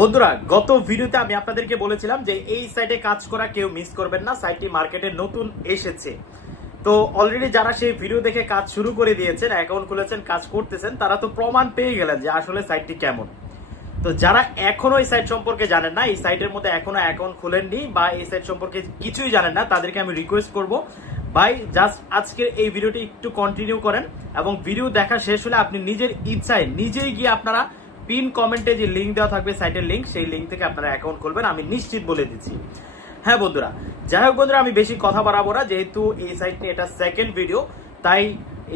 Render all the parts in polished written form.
বন্ধুরা, গত ভিডিওতে আমি আপনাদেরকে বলেছিলাম যে এই সাইটে কাজ করা কেউ মিস করবেন না। সাইটটি মার্কেটে নতুন এসেছে। তো অলরেডি যারা সেই ভিডিও দেখে কাজ শুরু করে দিয়েছেন, অ্যাকাউন্ট খুলেছেন, কাজ করতেছেন, তারা তো প্রমাণ পেয়ে গেলেন যে আসলে সাইটটি কেমন। তো যারা এখনো এই সাইট সম্পর্কে জানেন না, এই সাইটের মধ্যে এখনো অ্যাকাউন্ট খুলেননি বা এই সাইট সম্পর্কে কিছুই জানেন না, তাদেরকে আমি রিকোয়েস্ট করব, ভাই জাস্ট আজকের এই ভিডিওটি একটু কন্টিনিউ করেন এবং ভিডিও দেখা শেষ হলে আপনি নিজের ইচ্ছায় নিজেই গিয়ে আপনারা পিন কমেন্টে যে লিঙ্ক দেওয়া থাকবে, সাইটের লিঙ্ক, সেই লিঙ্ক থেকে আপনারা অ্যাকাউন্ট খুলবেন, আমি নিশ্চিত বলে দিচ্ছি। হ্যাঁ বন্ধুরা, যাই হোক বন্ধুরা, আমি বেশি কথা বাড়াবো না, যেহেতু এই সাইট নিয়ে এটা সেকেন্ড ভিডিও, তাই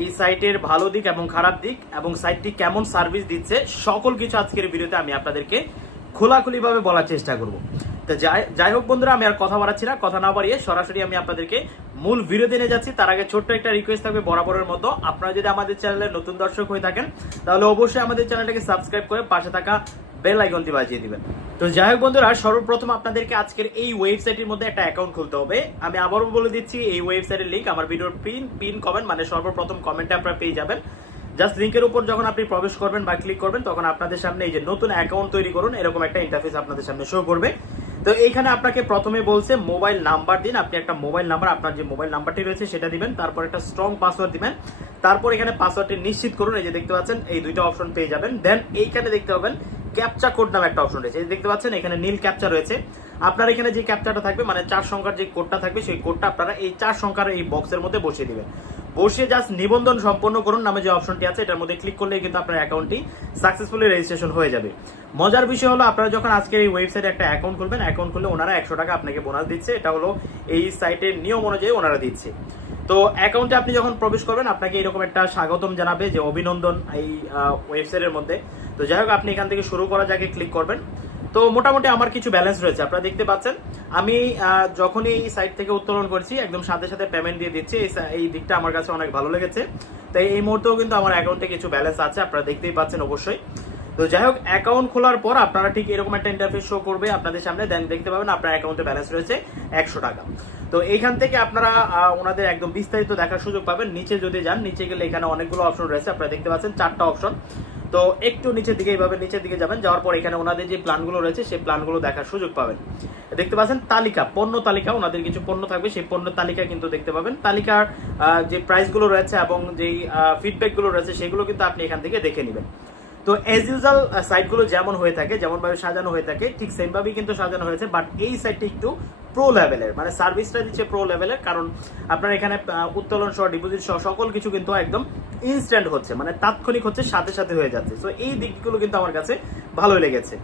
এই সাইটের ভালো দিক এবং খারাপ দিক এবং সাইটটি কেমন সার্ভিস দিচ্ছে সকল কিছু আজকের ভিডিওতে আমি আপনাদেরকে খোলাখুলিভাবে বলার চেষ্টা করব। তো যাই হোক বন্ধুরা, আমি আর কথা বাড়াচ্ছি না, কথা না বাড়িয়ে সরাসরি আমি আপনাদেরকে মূল ভিডিওতে নিয়ে যাচ্ছি। তার আগে ছোট্ট একটা রিকোয়েস্ট থাকবে বরাবরের মতো, আপনারা যদি আমাদের চ্যানেলের নতুন দর্শক হয়ে থাকেন তাহলে অবশ্যই আমাদের চ্যানেলটাকে সাবস্ক্রাইব করে পাশে থাকা বেল আইকনটি বাজিয়ে দিবেন। তো যাই হোক বন্ধুরা, সর্বপ্রথম আপনাদেরকে আজকের এই ওয়েবসাইটের মধ্যে একটা অ্যাকাউন্ট খুলতে হবে। আমি আবারও বলে দিচ্ছি, এই ওয়েবসাইটের লিঙ্ক আমার ভিডিওর পিন কমেন্ট, মানে সর্বপ্রথম কমেন্টে আপনারা পেয়ে যাবেন। জাস্ট লিঙ্কের উপর যখন আপনি প্রবেশ করবেন বা ক্লিক করবেন, তখন আপনাদের সামনে এই যে নতুন অ্যাকাউন্ট তৈরি করুন, এরকম একটা ইন্টারফেস আপনাদের সামনে শো করবে। তো এইখানে আপনাকে প্রথমে বলছে মোবাইল নাম্বার দিন। আপনি একটা মোবাইল নাম্বার, আপনার যে মোবাইল নাম্বারটি রয়েছে সেটা দিবেন, তারপর একটা স্ট্রং পাসওয়ার্ড দিবেন, তারপর এখানে পাসওয়ার্ডটি নিশ্চিত করুন। এই যে দেখতে পাচ্ছেন এই দুইটা অপশন পেয়ে যাবেন। দেন এইখানে দেখতে পাবেন ক্যাপচা কোড নামে একটা অপশন রয়েছে, এই দেখতে পাচ্ছেন এখানে নীল ক্যাপচা রয়েছে। আপনার এখানে যে ক্যাপচাটা থাকবে, মানে 4 সংখ্যার যে কোডটা থাকবে, সেই কোডটা আপনারা এই 4 সংখ্যার এই বক্সের মধ্যে বসিয়ে দিবেন। বসিয়ে জাস্ট নিবন্ধন সম্পন্ন করুন নামে যে অপশনটি আছে, এটার মধ্যে ক্লিক করলে কিন্তু আপনার অ্যাকাউন্টটি সাকসেসফুলি রেজিস্ট্রেশন হয়ে যাবে। মজার বিষয় হলো, আপনারা যখন আজকে এই ওয়েবসাইটে একটা অ্যাকাউন্ট খুলবেন, অ্যাকাউন্ট খুললে ওনারা 100 টাকা আপনাকে বোনাস দিচ্ছে। এটা হলো এই সাইটের নিয়ম অনুযায়ী ওনারা দিচ্ছে। তো অ্যাকাউন্টে আপনি যখন প্রবেশ করবেন, আপনাকে এরকম একটা স্বাগতম জানাবে যে অভিনন্দন এই ওয়েবসাইটের মধ্যে। তো যাই হোক, আপনি এখান থেকে শুরু করা যাকে ক্লিক করবেন। তো মোটামুটি আমার কিছু ব্যালেন্স রয়েছে, আপনারা দেখতে পাচ্ছেন। আমি যখনই এই সাইট থেকে উত্তোলন করছি, একদম সাথে সাথে পেমেন্ট দিয়ে দিচ্ছি। এই দিকটা আমার কাছে অনেক ভালো লেগেছে। তাই এই মুহূর্তেও কিন্তু আমার অ্যাকাউন্টে কিছু ব্যালেন্স আছে, আপনারা দেখতেই পাচ্ছেন অবশ্যই। তো যাই হোক, অ্যাকাউন্ট খোলার পর আপনারা ঠিক এরকম একটা ইন্টারফেস শো করবে আপনাদের সামনে। দেন দেখতে পাবেন আপনার অ্যাকাউন্টে ব্যালেন্স রয়েছে 100 টাকা। তো এইখান থেকে আপনারা ওনাদের একদম বিস্তারিত দেখার সুযোগ পাবেন। নিচে যদি যান, নিচে গেলে এখানে অনেকগুলো অপশন রয়েছে, আপনারা দেখতে পাচ্ছেন 4টা অপশন। তো একটু নিচের দিকে, এইভাবে নিচের দিকে যাবেন, যাওয়ার পর এখানে ওনাদের যে প্ল্যানগুলো রয়েছে সেই প্ল্যানগুলো দেখার সুযোগ পাবেন। দেখতে পাচ্ছেন তালিকা, পণ্য তালিকা, ওনাদের কিছু পণ্য থাকবে, সেই পণ্য তালিকা কিন্তু দেখতে পাবেন। তালিকার যে প্রাইসগুলো রয়েছে এবং যেই ফিডব্যাকগুলো রয়েছে সেগুলো কিন্তু আপনি এখান থেকে দেখে নেবেন। তো এজ ইউজুয়াল সাইটগুলো যেমন হয়ে থাকে, যেমনভাবে সাজানো হয়ে থাকে, ঠিক সেমভাবেই কিন্তু সাজানো হয়েছে। বাট এই সাইটটি একটু প্রো লেভেলের, মানে সার্ভিসটা দিচ্ছে প্রো লেভেলের। কারণ আপনার এখানে উত্তোলন সহ, ডিপোজিট সহ সকল কিছু কিন্তু একদম ইনস্ট্যান্ট হচ্ছে, মানে তাৎক্ষণিক হচ্ছে, সাথে সাথে হয়ে যাচ্ছে। তো এই দিকগুলো কিন্তু আমার কাছে ভালোই লেগেছে।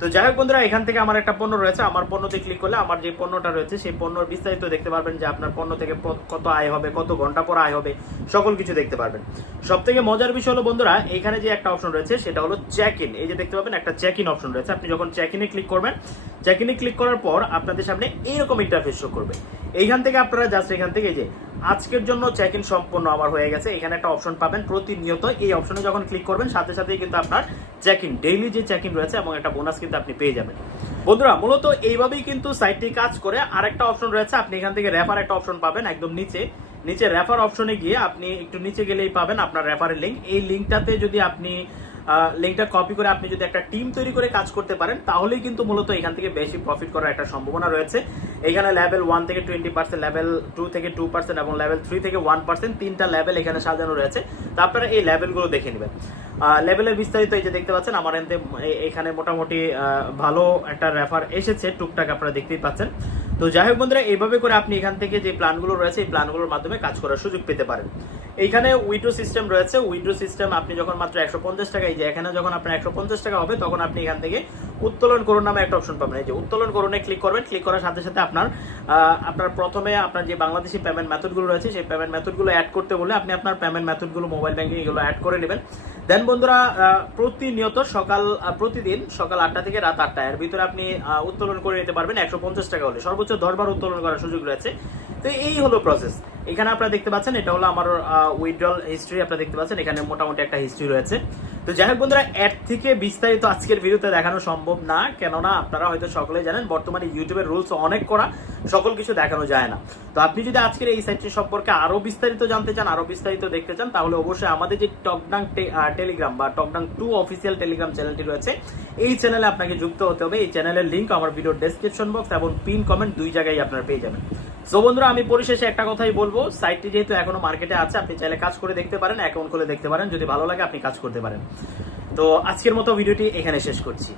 তো যাই হোক বন্ধুরা, এখান থেকে আমার একটা পণ্য রয়েছে, আমার পণ্যতে ক্লিক করলে আমার যে পণ্যটা রয়েছে সেই পণ্যর বিস্তারিত দেখতে পারবেন, যে আপনার পণ্য থেকে কত আয় হবে, কত ঘন্টা পর আয় হবে, সকল কিছু দেখতে পারবেন। সব থেকে মজার বিষয় হলো বন্ধুরা, এখানে যে একটা অপশন রয়েছে সেটা হলো চেক ইন। এই যে দেখতে পাবেন একটা চেক ইন অপশন রয়েছে। আপনি যখন চেক ইনে ক্লিক করবেন, চেক ইনে ক্লিক করার পর আপনাদের সামনে এইরকম ইন্টারফেস শো করবে। এইখান থেকে আপনারা জাস্ট এখান থেকে যে আজকের জন্য চেক ইন সম্পূর্ণ আমার হয়ে গেছে, এখানে একটা অপশন পাবেন প্রতিনিয়ত। এই অপশনে যখন ক্লিক করবেন, সাথে সাথেই কিন্তু আপনার চেক ইন, ডেইলি যে চেক ইন রয়েছে এবং একটা বোনাস কিন্তু আপনি পেয়ে যাবেন। বন্ধুরা, মূলত এইভাবেই কিন্তু সাইটটি কাজ করে। আরেকটা অপশন রয়েছে, আপনি এখান থেকে রেফার একটা অপশন পাবেন একদম নিচে রেফার অপশনে গিয়ে আপনি একটু নিচে গেলেই পাবেন আপনার রেফারের লিঙ্ক। এই লিঙ্কটাতে যদি আপনি লিঙ্কটা কপি করে আপনি যদি একটা টিম তৈরি করে কাজ করতে পারেন, তাহলেই কিন্তু মূলত এখান থেকে বেশি প্রফিট করার একটা সম্ভাবনা রয়েছে। এখানে লেভেল 1 থেকে 20%, লেভেল 2 থেকে 2% এবং লেভেল 3 থেকে 1%, 3টা লেভেল এখানে সাজানো রয়েছে। তো আপনারা এই লেভেলগুলো দেখে নেবেন। লেভেলের বিস্তারিত এই যে দেখতে পাচ্ছেন, আমার এখানে মোটামুটি ভালো একটা রেফার এসেছে, টুকটাক আপনারা দেখতেই পাচ্ছেন। তো যাই হোক বন্ধুরা, এইভাবে করে আপনি এখান থেকে যে প্ল্যানগুলো রয়েছে এই প্ল্যানগুলোর মাধ্যমে কাজ করার সুযোগ পেতে পারেন। এইখানে উইড্রো সিস্টেম রয়েছে। উইড্রো সিস্টেম আপনি যখন মাত্র 150 টাকা, এই যে এখানে যখন আপনার 150 টাকা হবে, তখন আপনি এখান থেকে উত্তোলন করুন নামে একটা অপশন পাবেন। এই যে উত্তোলন করুনে ক্লিক করবেন। ক্লিক করার সাথে সাথে আপনার প্রথমে আপনার যে বাংলাদেশি পেমেন্ট মেথডগুলো রয়েছে সেই পেমেন্ট মেথডগুলো অ্যাড করতে বলে আপনি আপনার পেমেন্ট মেথডগুলো, মোবাইল ব্যাংকিং, এগুলো অ্যাড করে নেবেন। দেন বন্ধুরা, প্রতিদিন সকাল 8টা থেকে রাত 8টা এর ভিতরে আপনি উত্তোলন করে নিতে পারবেন 150 টাকা হলে। সর্বোচ্চ 10 বার উত্তোলন করার সুযোগ রয়েছে। তো এই হলো প্রসেস। এখানে আপনারা দেখতে পাচ্ছেন, এটা হলো আমার উইথড্রল হিস্ট্রি। আপনারা দেখতে পাচ্ছেন এখানে মোটামুটি একটা হিস্ট্রি রয়েছে। তো যাই হোক বন্ধুরা, এর থেকে বিস্তারিত আজকের ভিডিওতে দেখানো সম্ভব না, কেননা আপনারা হয়তো সকলেই জানেন বর্তমানে ইউটিউবের রুলস অনেক করা, সকল কিছু দেখানো যায় না। তো আপনি যদি আজকের এই সাইটটি সম্পর্কে আরো বিস্তারিত জানতে চান, আরো বিস্তারিত দেখতে চান, তাহলে অবশ্যই আমাদের যে টকডাং টেলিগ্রাম বা টকডাং 2 অফিসিয়াল টেলিগ্রাম চ্যানেলটি রয়েছে, এই চ্যানেলে আপনাকে যুক্ত হতে হবে। এই চ্যানেলের লিংক আমার ভিডিওর ডেসক্রিপশন বক্স এবং পিন কমেন্ট দুই জায়গায় আপনারা পেয়ে যাবেন। সো বন্ধুরা, আমি পরিশেষে একটা কথাই বলবো, সাইটটি যেহেতু এখনো মার্কেটে আছে, আপনি চাইলে কাজ করে দেখতে পারেন, অ্যাকাউন্ট খুলে দেখতে পারেন, যদি ভালো লাগে আপনি কাজ করতে পারেন। তো আজকের মতো ভিডিওটি এখানে শেষ করছি।